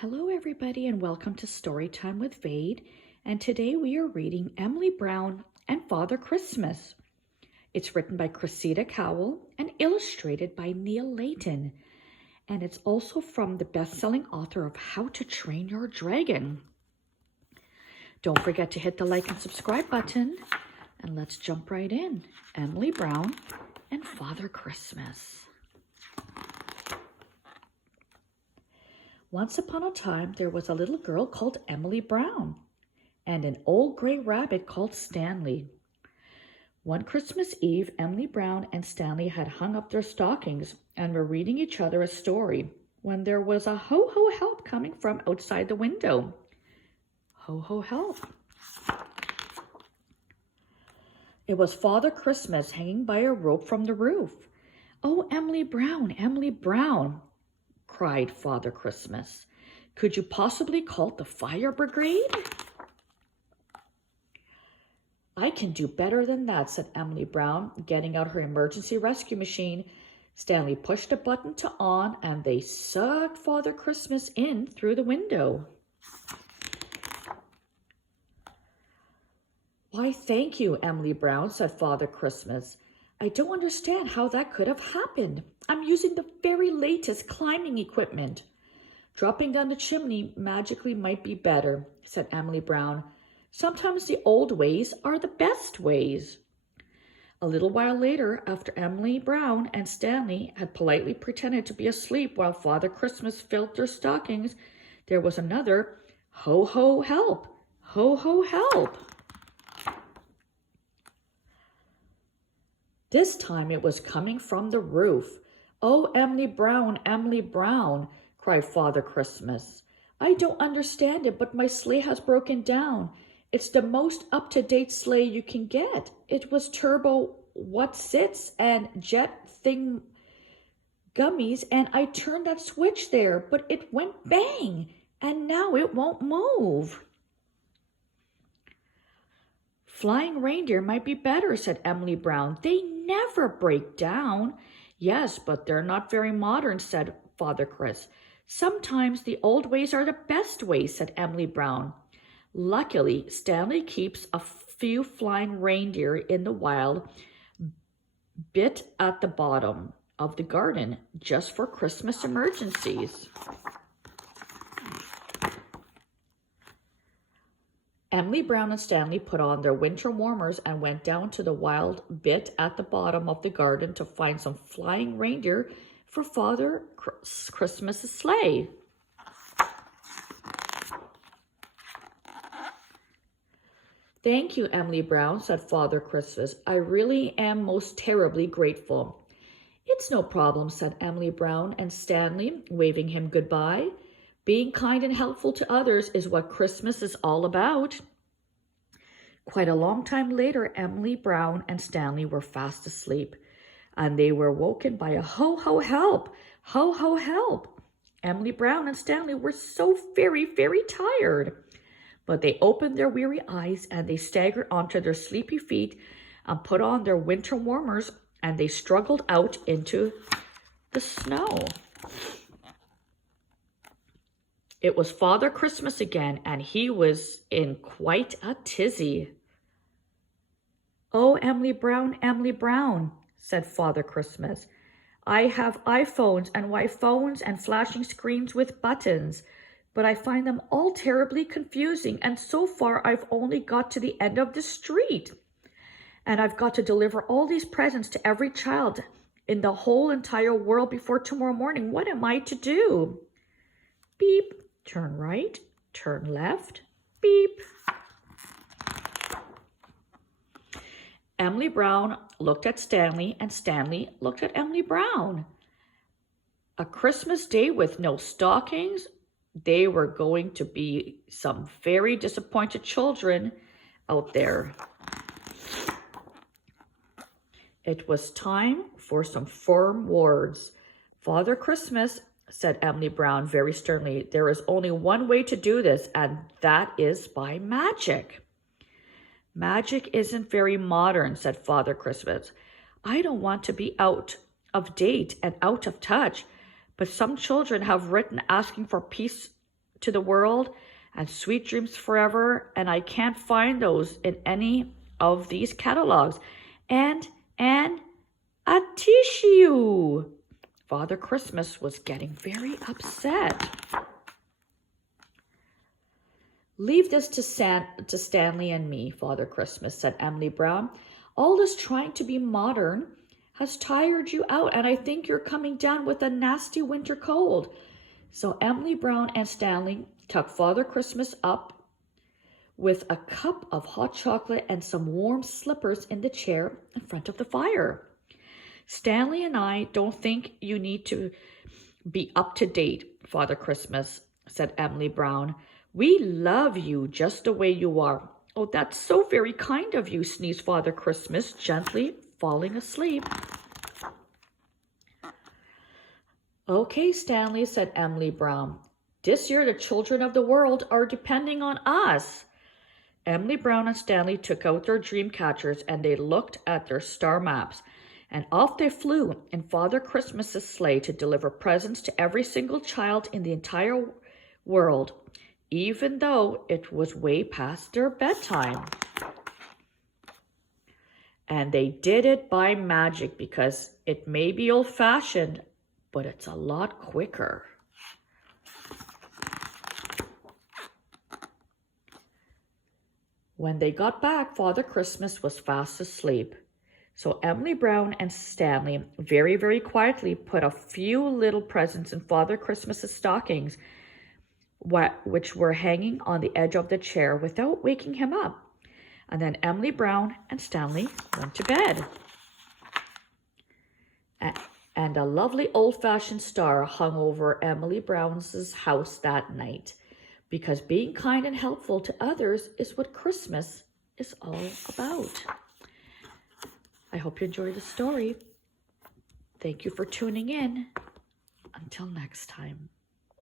Hello everybody and welcome to Storytime with Vade, and today we are reading Emily Brown and Father Christmas. It's written by Cressida Cowell and illustrated by Neal Layton, and it's also from the best-selling author of How to Train Your Dragon. Don't forget to hit the like and subscribe button, and let's jump right in. Emily Brown and Father Christmas. Once upon a time, there was a little girl called Emily Brown and an old gray rabbit called Stanley. One Christmas Eve, Emily Brown and Stanley had hung up their stockings and were reading each other a story when there was a ho-ho help coming from outside the window. Ho-ho help. It was Father Christmas hanging by a rope from the roof. "Oh, Emily Brown, cried Father Christmas. "Could you possibly call the fire brigade?" "I can do better than that," said Emily Brown, getting out her emergency rescue machine. Stanley pushed a button to on, and they sucked Father Christmas in through the window. "Why, thank you, Emily Brown," said Father Christmas. "I don't understand how that could have happened. I'm using the very latest climbing equipment." "Dropping down the chimney magically might be better," said Emily Brown. "Sometimes the old ways are the best ways." A little while later, after Emily Brown and Stanley had politely pretended to be asleep while Father Christmas filled their stockings, there was another ho-ho help, ho-ho help. This time it was coming from the roof. "Oh, Emily Brown, cried Father Christmas. "I don't understand it, but my sleigh has broken down. It's the most up-to-date sleigh you can get. It was turbo what sits and jet thing gummies, and I turned that switch there, but it went bang, and now it won't move." "Flying reindeer might be better," said Emily Brown. "They never break down." "Yes, but they're not very modern," said Father Chris. "Sometimes the old ways are the best ways," said Emily Brown. "Luckily, Stanley keeps a few flying reindeer in the wild bit at the bottom of the garden just for Christmas emergencies." Emily Brown and Stanley put on their winter warmers and went down to the wild bit at the bottom of the garden to find some flying reindeer for Father Christmas's sleigh. "Thank you, Emily Brown," said Father Christmas. "I really am most terribly grateful." "It's no problem," said Emily Brown and Stanley, waving him goodbye. "Being kind and helpful to others is what Christmas is all about." Quite a long time later, Emily Brown and Stanley were fast asleep, and they were woken by a ho-ho help, ho-ho help. Emily Brown and Stanley were so very, very tired, but they opened their weary eyes and they staggered onto their sleepy feet and put on their winter warmers, and they struggled out into the snow. It was Father Christmas again, and he was in quite a tizzy. "Oh, Emily Brown, said Father Christmas. "I have iPhones and Y-phones and flashing screens with buttons, but I find them all terribly confusing, and so far I've only got to the end of the street. And I've got to deliver all these presents to every child in the whole entire world before tomorrow morning. What am I to do?" Beep. Turn right, turn left, beep. Emily Brown looked at Stanley, and Stanley looked at Emily Brown. A Christmas day with no stockings? They were going to be some very disappointed children out there. It was time for some firm words. "Father Christmas," said Emily Brown very sternly, "there is only one way to do this, and that is by magic." "Magic isn't very modern," said Father Christmas. "I don't want to be out of date and out of touch, but some children have written asking for peace to the world and sweet dreams forever, and I can't find those in any of these catalogs. And a tissue. Father Christmas was getting very upset. Leave this to Stanley and me, Father Christmas, said Emily Brown. All this trying to be modern has tired you out, and I think you're coming down with a nasty winter cold. So Emily Brown and Stanley took Father Christmas up with a cup of hot chocolate and some warm slippers in the chair in front of the fire. Stanley and I don't think you need to be up to date, Father Christmas, said Emily Brown. We love you just the way you are. Oh, that's so very kind of you, sneezed Father Christmas, gently falling asleep. Okay, Stanley, said Emily Brown. This year the children of the world are depending on us. Emily Brown and Stanley took out their dream catchers and they looked at their star maps. And off they flew in Father Christmas's sleigh to deliver presents to every single child in the entire world, even though it was way past their bedtime. And they did it by magic because it may be old-fashioned, but it's a lot quicker. When they got back, Father Christmas was fast asleep. So Emily Brown and Stanley very, very quietly put a few little presents in Father Christmas's stockings, which were hanging on the edge of the chair without waking him up. And then Emily Brown and Stanley went to bed. And a lovely old-fashioned star hung over Emily Brown's house that night, because being kind and helpful to others is what Christmas is all about. I hope you enjoyed the story. Thank you for tuning in. Until next time.